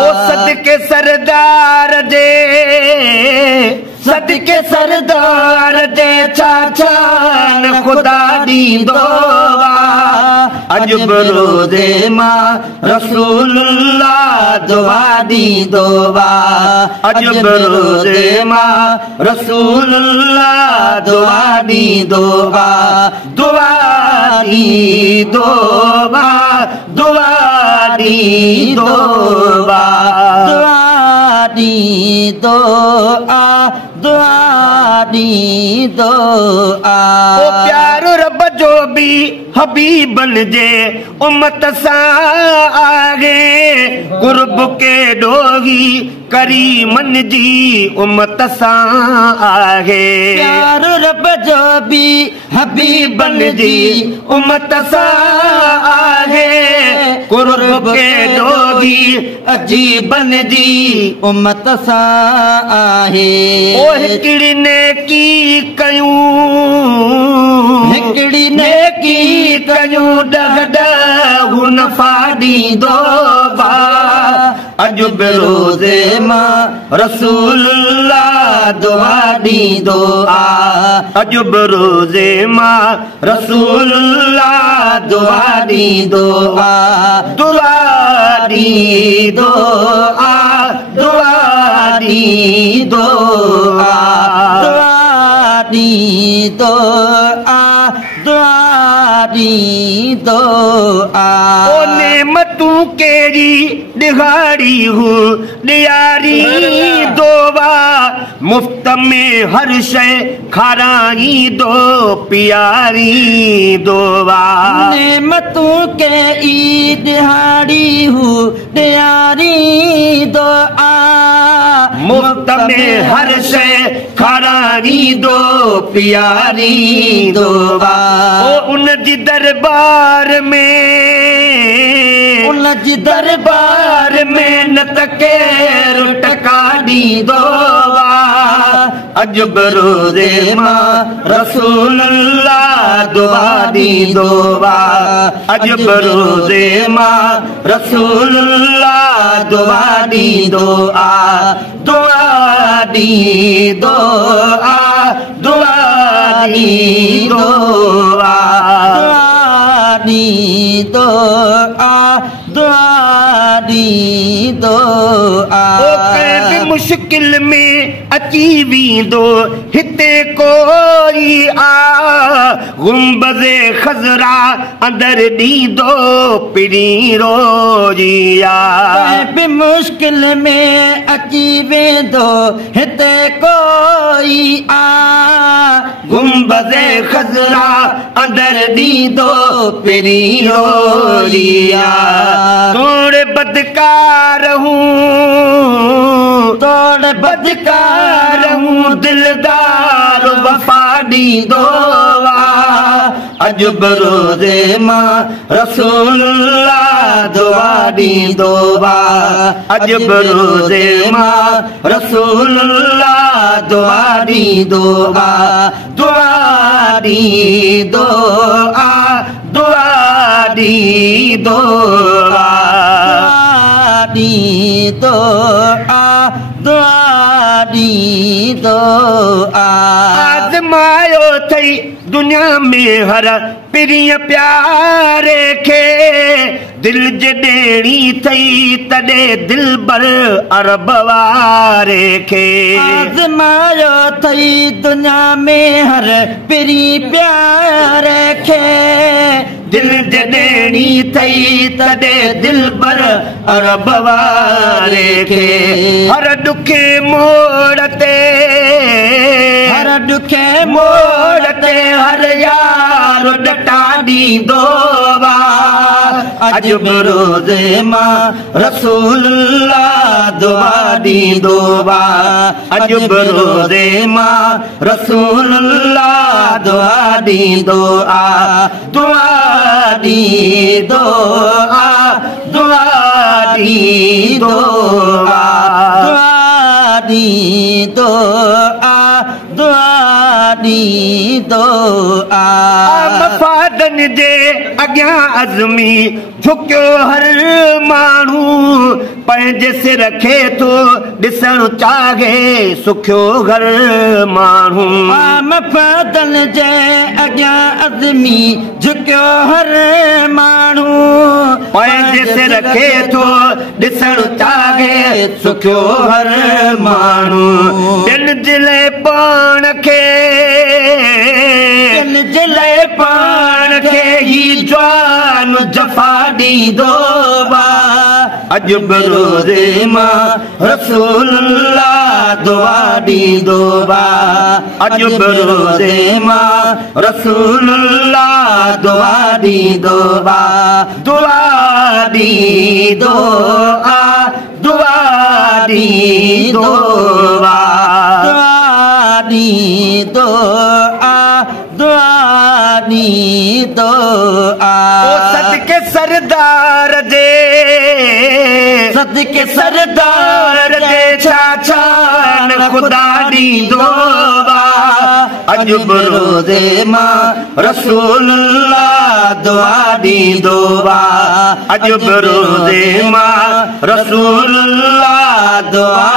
ओ सदके सरदार जे सदके सरदार जे चाचा न खुदा दींदो अज बरोज़े मां रसूलुल्लाह दुआ दींदो अज बरोज़े मां रसूलुल्लाह दुआ दींदो दुआ दींदो दुआ दींदो दुआ दींदो दुआ दींदो ओ प्यारो रब जो भी हबीबन जे उम्मत सां आहे कुर्ब के डोगी करीमन जी उम्मत सां आहे प्यारो रब जो भी हबीबन जी उम्मत सां आहे कुर्ब के डोगी अजीबन जी उम्मत सां आहे ओ हिकिड़ी नेकी कयूं हिकिड़ी नेकी कयूं ॾह नफ़ा ॾींदो अज बरोज़े मां रसूलुल्लाह दुआ दींदो अज बरोज़े मां रसूलुल्लाह दुआ दींदो दुआ दींदो दुआ दींदो दुआ दींदो दुआ दींदो ओ नेमतूं केरी दिहाड़ी हूँ दियारी दोवा मुफ्त में हर शय खाराई दो प्यारी दोवा नेमतों के ई दिहाड़ी हूँ दियारी दो मुफ्त में हर शय खाराई दो प्यारी दोवा ओ उन जी दरबार में न तके रुटका दींदो अज बरोज़े मां रसूलुल्लाह दुआ दींदो अज बरोज़े मां रसूलुल्लाह दुआ दींदो दुआ दींदो दुआ दींदो दुआ दींदो दुआ दींदो मुश्किल में अची वींदो हिते कोई गुंबज़े खज़रा अंदर ॾींदो पिरी रोजिया मुश्किल में अची वेंदो हिते कोई गुंबज़े खज़रा अंदर ॾींदो पिरी रोजिया थोड़े बदकार तोड़ बदकार हूँ दिलदार वफा दींदो अज बरोज़े मां रसूलुल्लाह दुआ दींदो अज बरोज़े मां रसूलुल्लाह दुआ दींदो दुआ दींदो दुआ दींदो दींदो दुआ दींदो आज़मायो थई दुनिया में हर प्रिय प्यारे खे दिल जे ॾेणी थई तॾे दिलबर अरब वारे खे आज़मायो थई दुनिया में हर प्रिय प्यारे खे दिल जे ॾेणी थई तॾे दिलबर अरब वारे खे हर ॾुखे मोड़ ते हर यार डटा ॾींदो अज बरोज़े मां रसूलुल्लाह दुआ दींदो अज बरोज़े मां रसूलुल्लाह दुआ दींदो दुआ दींदो दुआ दींदो दुआ दींदो दुआ दींदो मफ़ादन जे अॻियां अज़मी झुकियो हर माण्हू पंहिंजे सिर खे थो ॾिसणु चाहे सुखियो घर माण्हू मफ़दल जे अॻियां अदमी झुकियो हर माण्हू पंहिंजे सिर खे थो ॾिसणु चाहे सुखियो हर माण्हू ॾिन जिले पाण खे पाण खे ही जवान जफ़ा ॾींदो बा अॼु बि रोज़े मां रसूलुल्लाह दुआ ॾींदो बा अॼु बि रोज़े मां रसूलुल्लाह दुआ ॾींदो बा दुआ ॾींदो आ दुआ ॾींदो बा दुआ ॾींदो आ दुआ ॾींदो आ सदके सरदार जे सदके सरदार जे छा न ख़ुदा ॾींदो बा अॼु बि रोज़े मां रसूलुल्लाह दुआ ॾींदो बा अॼु बि रोज़े मां रसूलुल्लाह दुआ